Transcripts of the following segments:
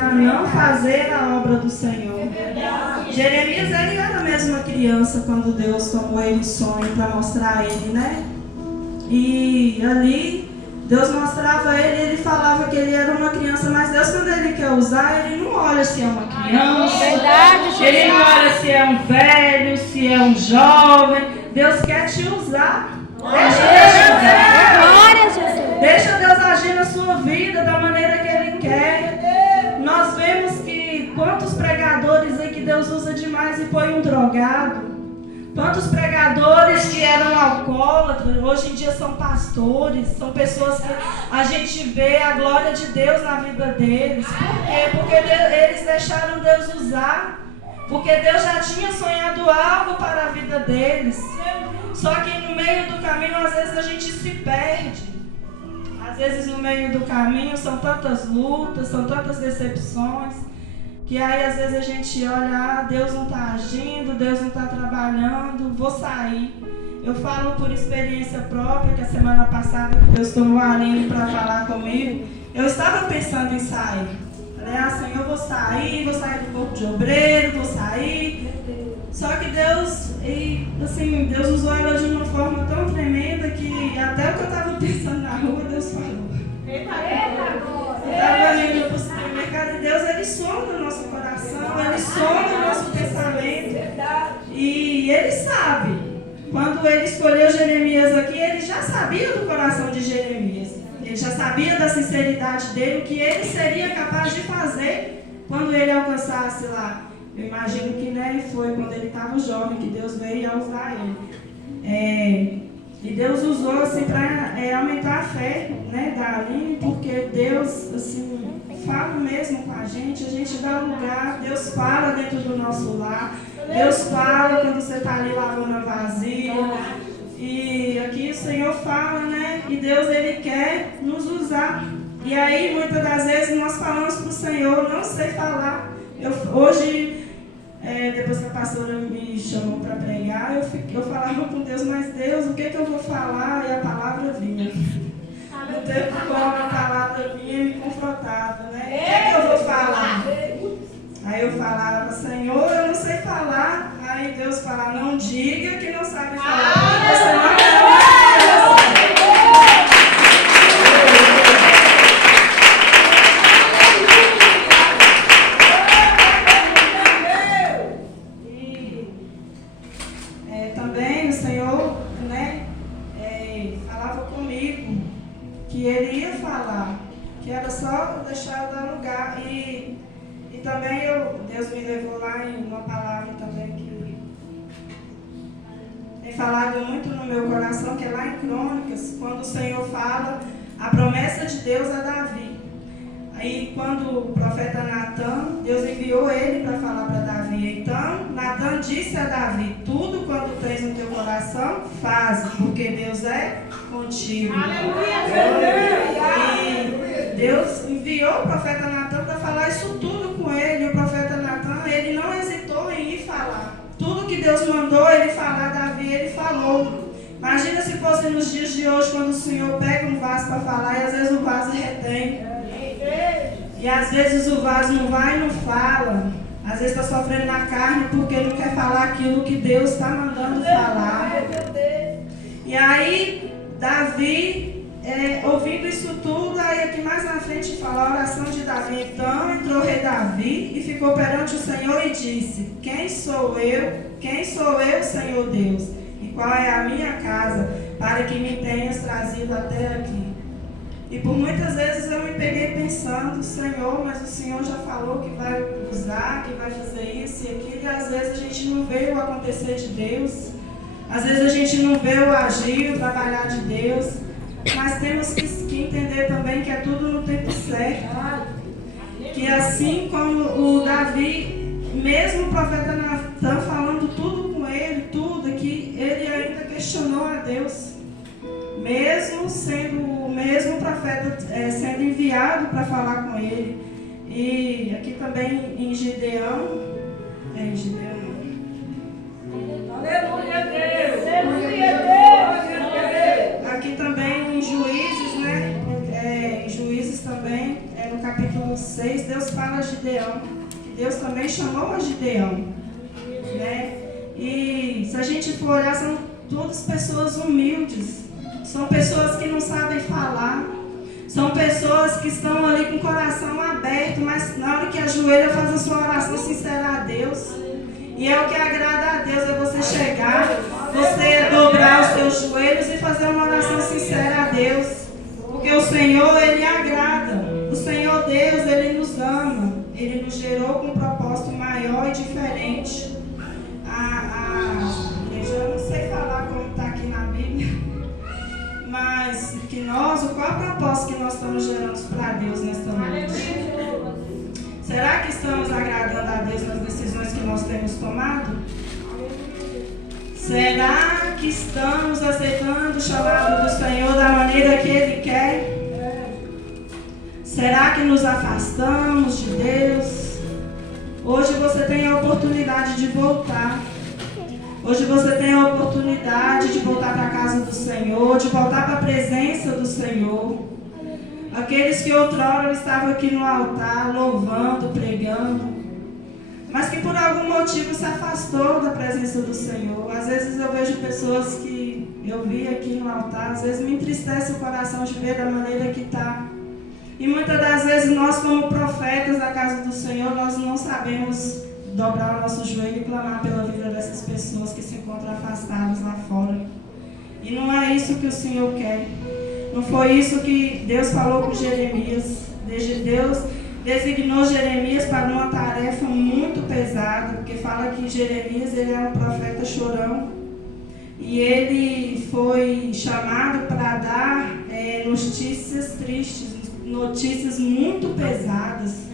para não fazer a obra do Senhor. Jeremias, ele era mesmo uma criança quando Deus tomou ele em sonho para mostrar a ele, né? E ali Deus mostrava ele falava que ele era uma criança, mas Deus, quando ele quer usar, ele não olha se é uma criança, verdade, ele não olha se é um velho, se é um jovem. Deus quer te usar. Deixa Deus te usar. Glória a Jesus. Deixa Deus agir na sua vida da maneira que Ele quer. Nós vemos que quantos pregadores aí que Deus usa demais e põe um drogado. Quantos pregadores que eram alcoólatras, hoje em dia são pastores, são pessoas que a gente vê a glória de Deus na vida deles. Por quê? Porque eles deixaram Deus usar. Porque Deus já tinha sonhado algo para a vida deles. Só que no meio do caminho, às vezes a gente se perde. Às vezes no meio do caminho são tantas lutas, são tantas decepções, que aí às vezes a gente olha, Deus não está agindo, Deus não está trabalhando, vou sair. Eu falo por experiência própria, que a semana passada Deus tomou a Aline para falar comigo. Eu estava pensando em sair. Falei, Senhor, eu vou sair do corpo de obreiro, vou sair. Só que Deus, Deus usou ela de uma forma tão tremenda que até o que eu estava pensando na rua, Deus falou. Eu estava indo para o supermercado e Deus, Ele sonda o nosso coração, Ele sonda o nosso pensamento. E Ele sabe. Quando Ele escolheu Jeremias aqui, Ele já sabia do coração de Jeremias. Ele já sabia da sinceridade dele, o que ele seria capaz de fazer quando ele alcançasse lá. Eu imagino que, né, foi quando ele estava jovem que Deus veio a usar ele. E Deus usou assim para aumentar a fé, né, da Aline, porque Deus assim, fala mesmo com a gente dá lugar, Deus fala dentro do nosso lar, Deus fala quando você está ali lavando a vasilha. E aqui o Senhor fala, né? E Deus, Ele quer nos usar. E aí, muitas das vezes, nós falamos para o Senhor, não sei falar. Hoje, depois que a pastora me chamou para pregar, eu falava com Deus, mas Deus, o que eu vou falar? E a palavra vinha. No tempo como a palavra vinha e me confrontava, né? O que eu vou falar? Aí eu falava, Senhor, eu não sei falar. Aí Deus fala, não diga que não sabe falar. Você não e também o Senhor, né, falava comigo que Ele ia falar, que era só deixar eu dar lugar. E também Deus me levou lá em uma palavra também que tem falado muito no meu coração, que é lá em Crônicas, quando o Senhor fala, a promessa de Deus a Davi. Aí quando o profeta Natan, Deus enviou ele para falar para Davi. Então, Natan disse a Davi, tudo quanto tens no teu coração, faz, porque Deus é contigo. E Deus enviou o profeta Natan para falar isso tudo com ele. O profeta Natan, ele não hesitou em ir falar. Tudo que Deus mandou ele falar, Davi, ele falou. Imagina se fosse nos dias de hoje, quando o Senhor pega um vaso para falar e às vezes o vaso retém. E às vezes o vaso não vai e não fala. Às vezes está sofrendo na carne porque não quer falar aquilo que Deus está mandando falar. E aí, Davi, ouvindo isso tudo, aí aqui mais na frente fala a oração de Davi. Então entrou o rei Davi e ficou perante o Senhor e disse, quem sou eu, Senhor Deus? E qual é a minha casa, para que me tenhas trazido até aqui? E por muitas vezes eu me peguei pensando, Senhor, mas o Senhor já falou que vai usar, que vai fazer isso e aquilo, e às vezes a gente não vê o acontecer de Deus, às vezes a gente não vê o agir, o trabalhar de Deus, mas temos que entender também que é tudo no tempo certo. Que assim como o Davi, mesmo o profeta Natan falando tudo com ele, tudo, que ele ainda questionou a Deus. Mesmo sendo o mesmo profeta sendo enviado para falar com ele. E aqui também em Gideão. Aleluia, Deus! Aleluia, Deus! Aqui também em Juízes, né? Em Juízes também, no capítulo 6, Deus Deus fala a Gideão, que Deus também chamou a Gideão, né? E se a gente for olhar, são todas pessoas humildes, são pessoas que não sabem falar, são pessoas que estão ali com o coração aberto, mas na hora que ajoelha faz a sua oração sincera a Deus. E é o que agrada a Deus, é você chegar, você dobrar os seus joelhos e fazer uma oração sincera a Deus. Porque o Senhor, Ele agrada. O Senhor Deus, Ele nos ama. Ele nos gerou com um propósito maior e diferente. Eu não sei falar como está aqui na Bíblia, mas que qual é o propósito que nós estamos gerando para Deus nesta noite? Será que estamos agradando a Deus nas decisões que nós temos tomado? Será que estamos aceitando o chamado do Senhor da maneira que Ele quer? Será que nos afastamos de Deus? Hoje você tem a oportunidade de voltar. Hoje você tem a oportunidade de voltar para a casa do Senhor, de voltar para a presença do Senhor. Aqueles que outrora estavam aqui no altar, louvando, pregando, mas que por algum motivo se afastou da presença do Senhor. Às vezes eu vejo pessoas que eu vi aqui no altar, às vezes me entristece o coração de ver da maneira que está. E muitas das vezes nós, como profetas da casa do Senhor, nós não sabemos dobrar o nosso joelho e clamar pela vida dessas pessoas que se encontram afastadas lá fora. E não é isso que o Senhor quer. Não foi isso que Deus falou com Jeremias. Deus designou Jeremias para uma tarefa muito pesada, porque fala que Jeremias ele é um profeta chorão. E ele foi chamado para dar notícias tristes, notícias muito pesadas.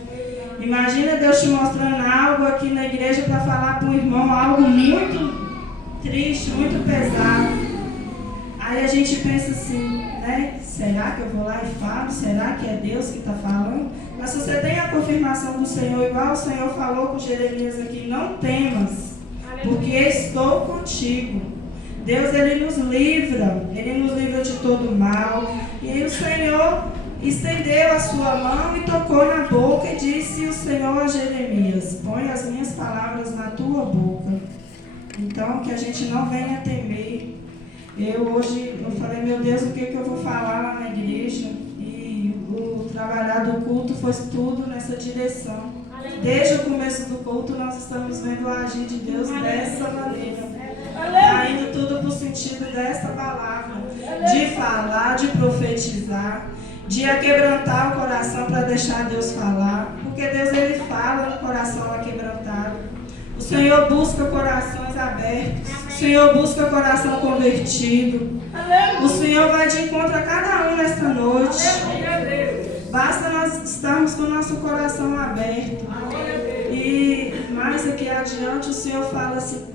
Imagina Deus te mostrando algo aqui na igreja para falar para um irmão, algo muito triste, muito pesado. Aí a gente pensa assim, né? Será que eu vou lá e falo? Será que é Deus que está falando? Mas se você tem a confirmação do Senhor, igual o Senhor falou com Jeremias aqui, não temas, porque estou contigo. Deus, Ele nos livra de todo mal. E aí o Senhor estendeu a sua mão e tocou na boca e disse o Senhor a Jeremias, põe as minhas palavras na tua boca. Então, que a gente não venha temer. Hoje eu falei, meu Deus, o que eu vou falar lá na igreja? E o trabalhar do culto foi tudo nessa direção. Desde o começo do culto nós estamos vendo o agir de Deus dessa maneira. Está indo tudo para o sentido dessa palavra. De falar, de profetizar, de aquebrantar o coração para deixar Deus falar. Porque Deus Ele fala no coração aquebrantado. O Senhor busca corações abertos. O Senhor busca coração convertido. O Senhor vai de encontro a cada um nesta noite. Basta nós estarmos com o nosso coração aberto. E mais aqui adiante o Senhor fala assim,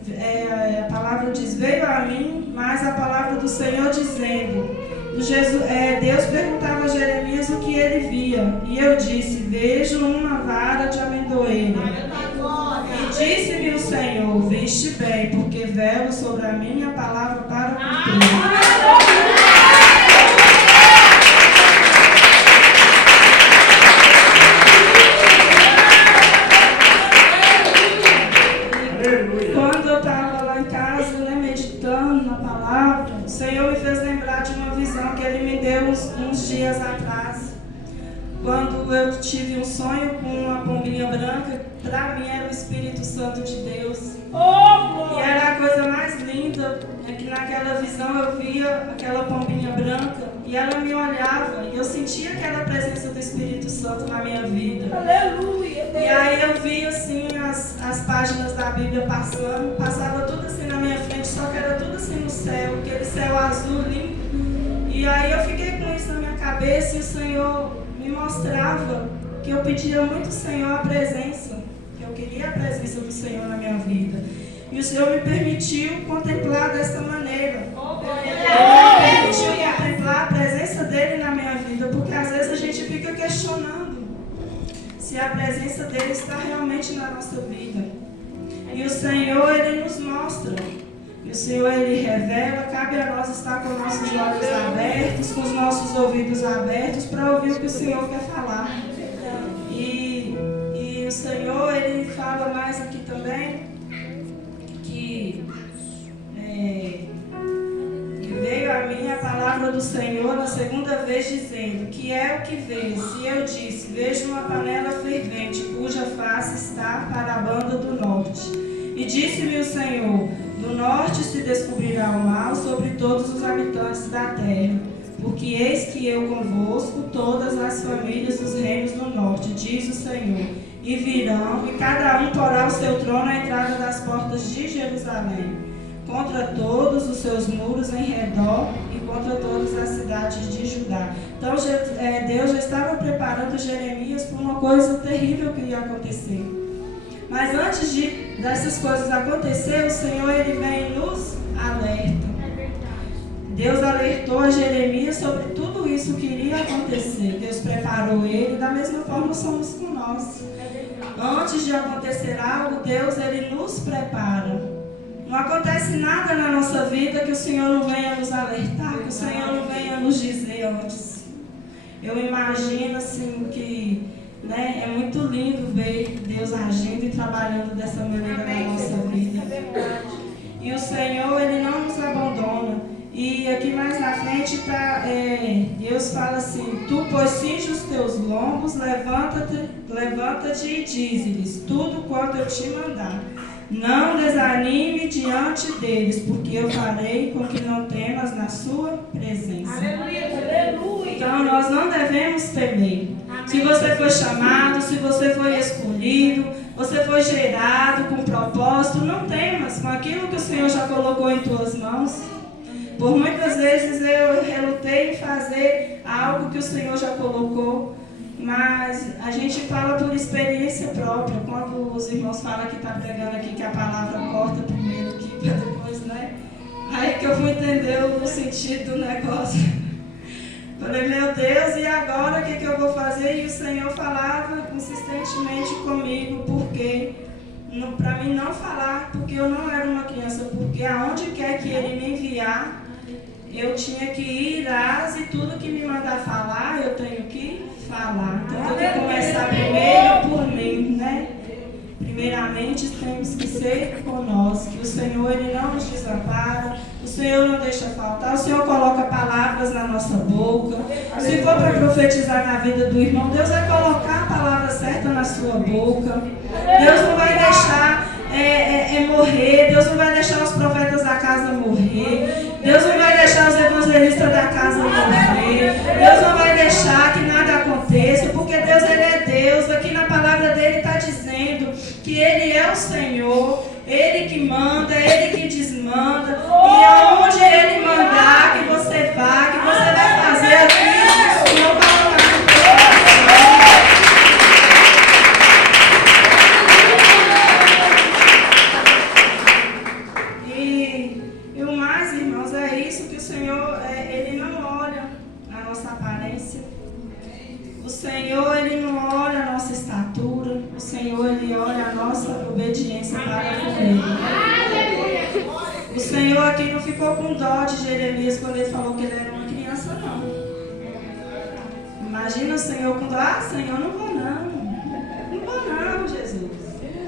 a palavra diz, veio a mim, mas a palavra do Senhor dizendo, Deus perguntava a Jeremias o que ele via. E eu disse, vejo uma vara de amendoeira. E disse-me o Senhor, viste bem, porque velo sobre a minha palavra para cumprir. Quando eu estava lá em casa, meditando na palavra, o Senhor me fez lembrar de uma visão que Ele me deu uns dias atrás. Quando eu tive um sonho com uma pombinha branca, para mim era o Espírito Santo de Deus. E era a coisa mais linda, é que naquela visão eu via aquela pombinha branca e ela me olhava e eu sentia que era a presença do Espírito Santo na minha vida. Aleluia! E aí eu via assim as páginas da Bíblia passava tudo assim na minha frente, só que era tudo assim no céu, aquele céu azul lindo. E aí eu fiquei com isso na minha cabeça e o Senhor me mostrava que eu pedia muito ao Senhor a presença, que eu queria a presença do Senhor na minha vida. E o Senhor me permitiu contemplar dessa maneira. Ele me permitiu contemplar a presença dEle na minha vida, porque às vezes a gente fica questionando se a presença dEle está realmente na nossa vida. E o Senhor, Ele nos mostra. E o Senhor, Ele revela, cabe a nós estar com nossos olhos abertos, com os nossos ouvidos abertos, para ouvir o que o Senhor quer falar. E do Senhor na segunda vez, dizendo: que é o que vês? E eu disse: vejo uma panela fervente, cuja face está para a banda do norte. E disse-me o Senhor: do norte se descobrirá o mal sobre todos os habitantes da terra, porque eis que eu convosco todas as famílias dos reinos do norte, diz o Senhor. E virão, e cada um porá o seu trono à entrada das portas de Jerusalém, contra todos os seus muros em redor e contra todas as cidades de Judá. Então Deus já estava preparando Jeremias para uma coisa terrível que ia acontecer. Mas antes dessas coisas acontecer, o Senhor ele vem e nos alerta. Deus alertou a Jeremias sobre tudo isso que iria acontecer. Deus preparou ele, da mesma forma somos com nós. Antes de acontecer algo, Deus ele nos prepara. Não acontece nada na nossa vida que o Senhor não venha nos alertar, que o Senhor não venha nos dizer antes. Eu imagino assim que é muito lindo ver Deus agindo e trabalhando dessa maneira na nossa vida. E o Senhor ele não nos abandona. E aqui mais na frente Deus fala assim: tu, pois, cinge os teus lombos, levanta-te e dize-lhes tudo quanto eu te mandar. Não desanime diante deles, porque eu farei com que não temas na sua presença. Aleluia, aleluia. Então nós não devemos temer. Amém. Se você foi chamado, se você foi escolhido, você foi gerado com propósito, não temas com aquilo que o Senhor já colocou em tuas mãos. Por muitas vezes eu relutei em fazer algo que o Senhor já colocou, mas a gente fala por experiência própria. Quando os irmãos falam que está pregando aqui, que a palavra corta primeiro aqui para depois, Aí que eu fui entender o sentido do negócio. Falei, meu Deus, e agora o que eu vou fazer? E o Senhor falava consistentemente comigo, porque para mim não falar, porque eu não era uma criança, porque aonde quer que Ele me enviar, eu tinha que ir e tudo que me mandar falar, eu tenho que falar. Então eu tenho que começar primeiro por mim, Primeiramente temos que ser conosco, que o Senhor ele não nos desampara, o Senhor não deixa faltar, o Senhor coloca palavras na nossa boca. Se for para profetizar na vida do irmão, Deus vai colocar a palavra certa na sua boca. Deus não vai deixar morrer, Deus não vai deixar os profetas da casa morrer, Deus não vai deixar os evangelistas da casa morrer, Deus não vai deixar que nada aconteça, porque Deus ele é Deus. Aqui na palavra dele está dizendo que ele é o Senhor, ele que manda, ele que desmanda, e aonde ele mandar que você vá, que você vai fazer aquilo que o Senhor vai fazer. E o mais, irmãos, é isso que o Senhor, ele não olha a nossa aparência. O Senhor, ele não olha a nossa estatura. O Senhor, ele olha a nossa obediência para com ele. O Senhor aqui não ficou com dó de Jeremias quando ele falou que ele era uma criança, não. Imagina o Senhor com dó. Senhor, não vou não. Não vou não, Jesus.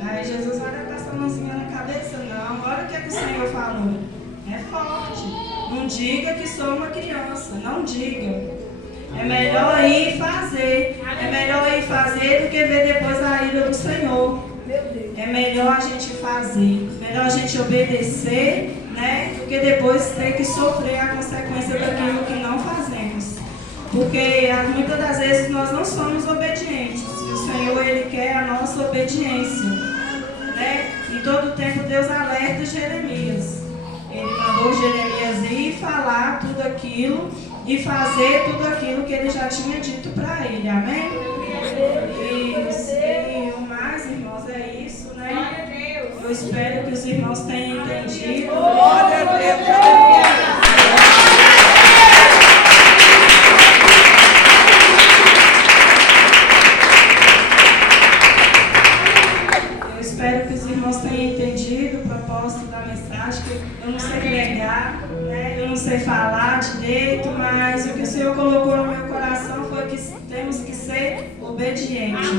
Aí Jesus olha com essa mãozinha na cabeça, não. Olha o que o Senhor falou. É forte. Não diga que sou uma criança. Não diga. É melhor ir fazer. É melhor ir fazer do que ver depois a ira do Senhor. É melhor a gente fazer. Melhor a gente obedecer, do que depois ter que sofrer a consequência daquilo que não fazemos. Porque muitas das vezes nós não somos obedientes. E o Senhor, ele quer a nossa obediência. Em todo tempo Deus alerta Jeremias. Ele mandou Jeremias ir falar tudo aquilo e fazer tudo aquilo que ele já tinha dito para ele, amém? E o mais, irmãos, é isso, Eu espero que os irmãos tenham entendido. Glória a Deus. Espero que os irmãos tenham entendido o propósito da mensagem, que eu não sei pregar, eu não sei falar direito, mas o que o Senhor colocou no meu coração foi que temos que ser obedientes.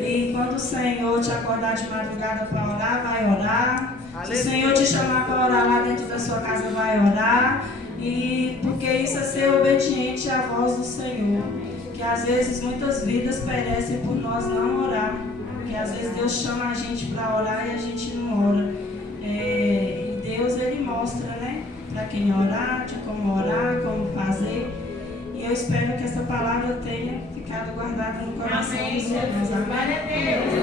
E quando o Senhor te acordar de madrugada para orar, vai orar. Se o Senhor te chamar para orar lá dentro da sua casa, vai orar. E porque isso é ser obediente à voz do Senhor. Que às vezes muitas vidas perecem por nós não orar. Que às vezes Deus chama a gente para orar e a gente não ora. E Deus, Ele mostra, né? Para quem orar, de como orar, como fazer. E eu espero que essa palavra tenha ficado guardada no coração dos irmãos. Amém?